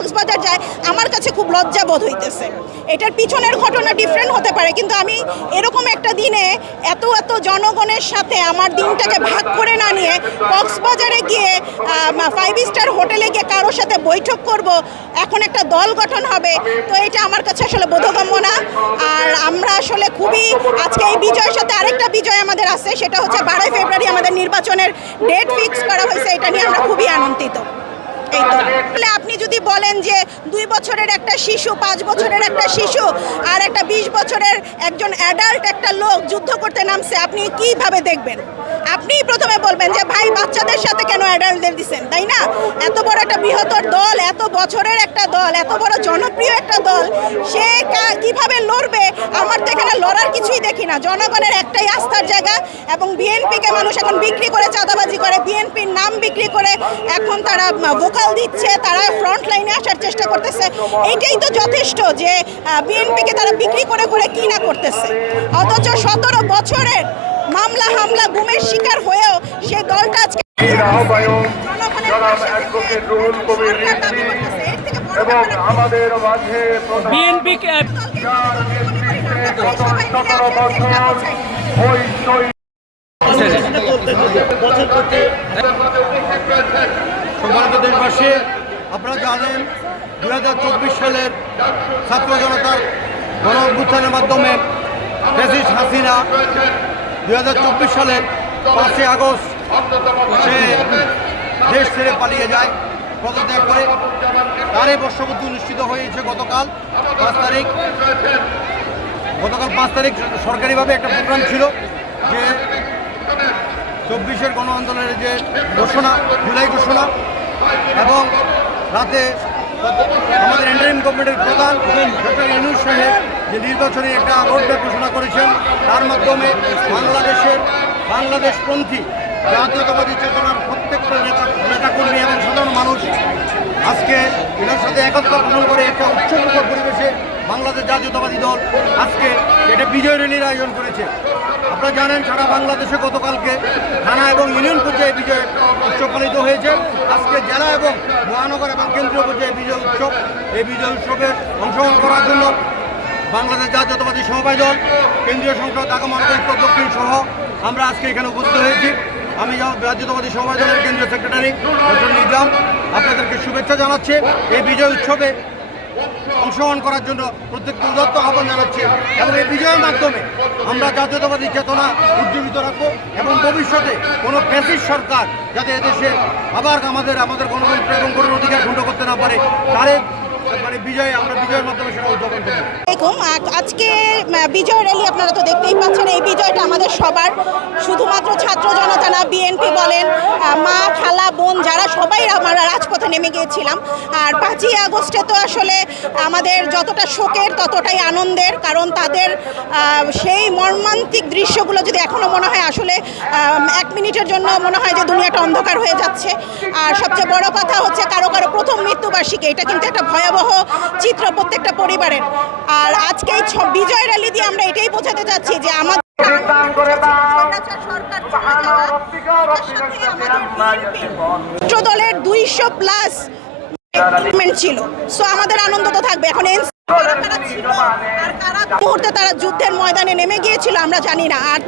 কক্সবাজার যায়, আমার কাছে খুব লজ্জা বোধ হইতেছে। এটার পিছনের ঘটনা ডিফারেন্ট হতে পারে, কিন্তু আমি এরকম একটা দিনে এত এত জনগণের সাথে আমার দিনটাকে ভাগ করে না নিয়ে কক্সবাজারে গিয়ে ফাইভ স্টার হোটেলে গিয়ে কারোর সাথে বৈঠক করব, এখন একটা দল গঠন হবে, তো এটা আমার কাছে আসলে বোধগম্য না। আর আমরা আসলে খুবই, আজকে এই বিজয়ের সাথে আরেকটা বিজয় আমাদের আছে, সেটা হচ্ছে বারোই ফেব্রুয়ারি আমাদের নির্বাচনের ডেট ফিক্স করা হয়েছে, এটা নিয়ে আমরা খুবই আনন্দিত। এই তো। আপনি যদি বলেন যে দুই বছরের একটা শিশু, পাঁচ বছরের একটা শিশু আর একটা বিশ বছরের একজন অ্যাডাল্ট একটা লোক যুদ্ধ করতে নামছে, আপনি কীভাবে দেখবেন? আপনিই প্রথমে বলবেন যে, ভাই, বাচ্চাদের সাথে কেন অ্যাডাল্টদের দিচ্ছেন তাই না? এত বড় একটা বৃহত্তর দল, এত বছরের একটা দল, এত বড় জনপ্রিয় একটা দল, সে কীভাবে লড়বে? আমার তো এখানে লড়ার কিছুই দেখি না। জনগণের একটাই আস্থার জায়গা এবং বিএনপিকে মানুষ এখন বিক্রি করে, চাঁদাবাজি করে, বিএনপির নাম বিক্রি করে, এখন তারা ভোকাল দিচ্ছে তারা ফ্রন্ট লাইনে আসার চেষ্টা করতেছে। এইটাই তো যথেষ্ট যে বিএনপিকে তারা বিক্রি করে করে কি না করতেছে। অথচ সতেরো বছরের মামলা হামলা গুমের শিকার হয়েও সে দলটা আজকে এবং? আমাদের মাঝে সম্মানিত দেশবাসী আপনারা জানেন, দুই হাজার চব্বিশ সালের ছাত্র জনতার গণ অভ্যুত্থানের মাধ্যমে ফেসিস হাসিনা দুই হাজার চব্বিশ সালের পাঁচই আগস্ট সে দেশ ছেড়ে পালিয়ে যায়। পদত্যাগ করে তারই বর্ষপতি অনুষ্ঠিত হয়েছে গতকাল পাঁচ তারিখ। গতকাল পাঁচ তারিখ সরকারিভাবে একটা প্রোগ্রাম ছিল যে চব্বিশের গণ আন্দোলনের যে ঘোষণা, জুলাই ঘোষণা এবং রাতে আমাদের এন্টারিম গভর্নমেন্টের প্রধান ডক্টর ইনুস সাহেব যে নির্বাচনী একটা রোডম্যাপ ঘোষণা করেছেন, তার মাধ্যমে বাংলাদেশের বাংলাদেশপন্থী জাতীয়তাবাদী চেতনার প্রত্যেকটা নেতা, নেতাকর্মী এবং সাধারণ মানুষ আজকে এনার সাথে একত্র পোষণ করে একটা উৎসবমুখর পরিবেশে বাংলাদেশ জাতীয়তাবাদী দল আজকে এটা বিজয় র্যালির আয়োজন করেছে। আপনারা জানেন, সারা বাংলাদেশে গতকালকে থানা এবং ইউনিয়ন পর্যায়ে বিজয় উৎসব পালিত হয়েছে। আজকে জেলা এবং মহানগর এবং কেন্দ্রীয় পর্যায়ে বিজয় উৎসব। এই বিজয় উৎসবে অংশগ্রহণ করার জন্য বাংলাদেশ জাতীয়তাবাদী সমবায় দল, কেন্দ্রীয় সংসদ আগমন উত্তর দক্ষিণ সহ আমরা আজকে এখানে উপস্থিত হয়েছি। আমি জাতীয়তাবাদী সমবায় দলের কেন্দ্রীয় সেক্রেটারি ডক্টর নিজাম, আপনাদেরকে শুভেচ্ছা জানাচ্ছে। এই বিজয় উৎসবে অংশগ্রহণ করার জন্য প্রত্যেককে উদত্ত আহ্বান জানাচ্ছি এবং এই বিজয়ের মাধ্যমে আমরা জাতীয়তাবাদী চেতনা উজ্জীবিত রাখব এবং ভবিষ্যতে কোনো ফ্যাসিস্ট সরকার যাতে এদেশে আবার আমাদের আমাদের গণতন্ত্র এবং গণের অধিকার খণ্ড করতে না পারে, তারে মানে বিজয়, আমরা বিজয়ের মাধ্যমে সেটা উদযাপন করব। আসসালামাইকুম আজকে বিজয় র্যালি আপনারা তো দেখতেই পাচ্ছেন, এই বিজয়টা আমাদের সবার, শুধুমাত্র ছাত্র জনতা না বিএনপি বলেন মা, খালা, বোন যারা, সবাই আমরা রাজপথে নেমে গিয়েছিলাম। আর পাঁচই আগস্টে তো আসলে আমাদের যতটা শোকের, ততটাই আনন্দের, কারণ তাদের সেই মর্মান্তিক দৃশ্যগুলো যদি এখনও মনে হয়, আসলে এক মিনিটের জন্য মনে হয় যে দুনিয়াটা অন্ধকার হয়ে যাচ্ছে। আর সবচেয়ে বড় কথা হচ্ছে কারও কারও প্রথম মৃত্যুবার্ষিকী, এটা কিন্তু একটা ভয়াবহ চিত্র প্রত্যেকটা পরিবারের। আর আজকে এই বিজয় র্যালি দিয়ে আমরা এটাই বোঝাতে চাচ্ছি যে আমাদের দলের দুইশো প্লাস ছিল। সো আমাদের আনন্দ তো থাকবে। এখন মুহূর্তে তারা যুদ্ধের ময়দানে নেমে গিয়েছিল, আমরা জানি না। আর